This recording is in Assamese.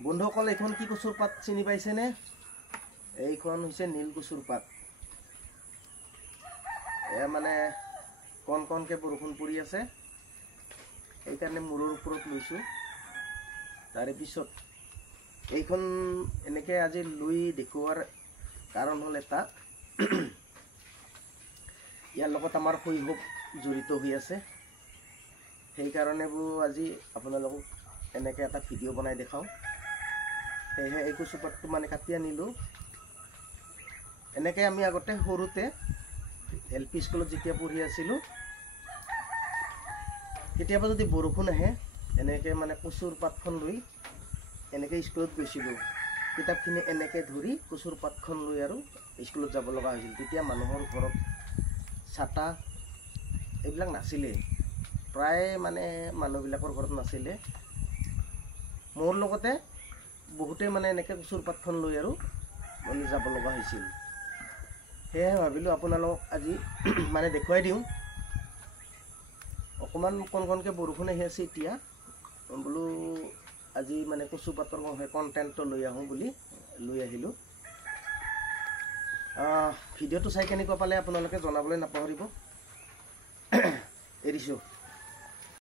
বন্ধুসকল এইখন কি কচুৰ পাত চিনি পাইছেনে? এইখন হৈছে নীল কচুৰ পাত। এয়া মানে কণ কণকৈ বৰষুণ পৰি আছে, সেইকাৰণে মূৰৰ ওপৰত লৈছোঁ। তাৰে পিছত এইখন এনেকৈ আজি লৈ দেখুওৱাৰ কাৰণ হ'ল এটা, ইয়াৰ লগত আমাৰ শৈশৱ জড়িত হৈ আছে। সেইকাৰণে বোলো আজি আপোনালোকক এনেকৈ এটা ভিডিঅ' বনাই দেখাওঁ। সেয়েহে এই কচু পাতটো মানে কাটি আনিলোঁ। এনেকৈ আমি আগতে সৰুতে LP স্কুলত যেতিয়া পঢ়ি আছিলোঁ, কেতিয়াবা যদি বৰষুণ আহে এনেকৈ মানে কচুৰ পাতখন লৈ এনেকৈ স্কুলত গৈছিলোঁ। কিতাপখিনি এনেকৈ ধৰি কচুৰ পাতখন লৈ আৰু স্কুলত যাব লগা হৈছিল। তেতিয়া মানুহৰ ঘৰত ছাতা এইবিলাক নাছিলে, প্ৰায় মানে মানুহবিলাকৰ ঘৰত নাছিলে। মোৰ লগতে বহুতে মানে এনেকৈ কচুৰ পাতখন লৈ আৰু মানে যাব লগা হৈছিল। সেয়েহে ভাবিলোঁ আপোনালোকক আজি মানে দেখুৱাই দিওঁ। অকণমান কণ কণকৈ বৰষুণ আহি আছে এতিয়া, বোলো আজি মানে কচু পাতৰ কণ্টেণ্টটো লৈ আহোঁ বুলি লৈ আহিলোঁ। ভিডিঅ'টো চাই কেনেকুৱা পালে আপোনালোকে জনাবলৈ নাপাহৰিব। এৰিছোঁ।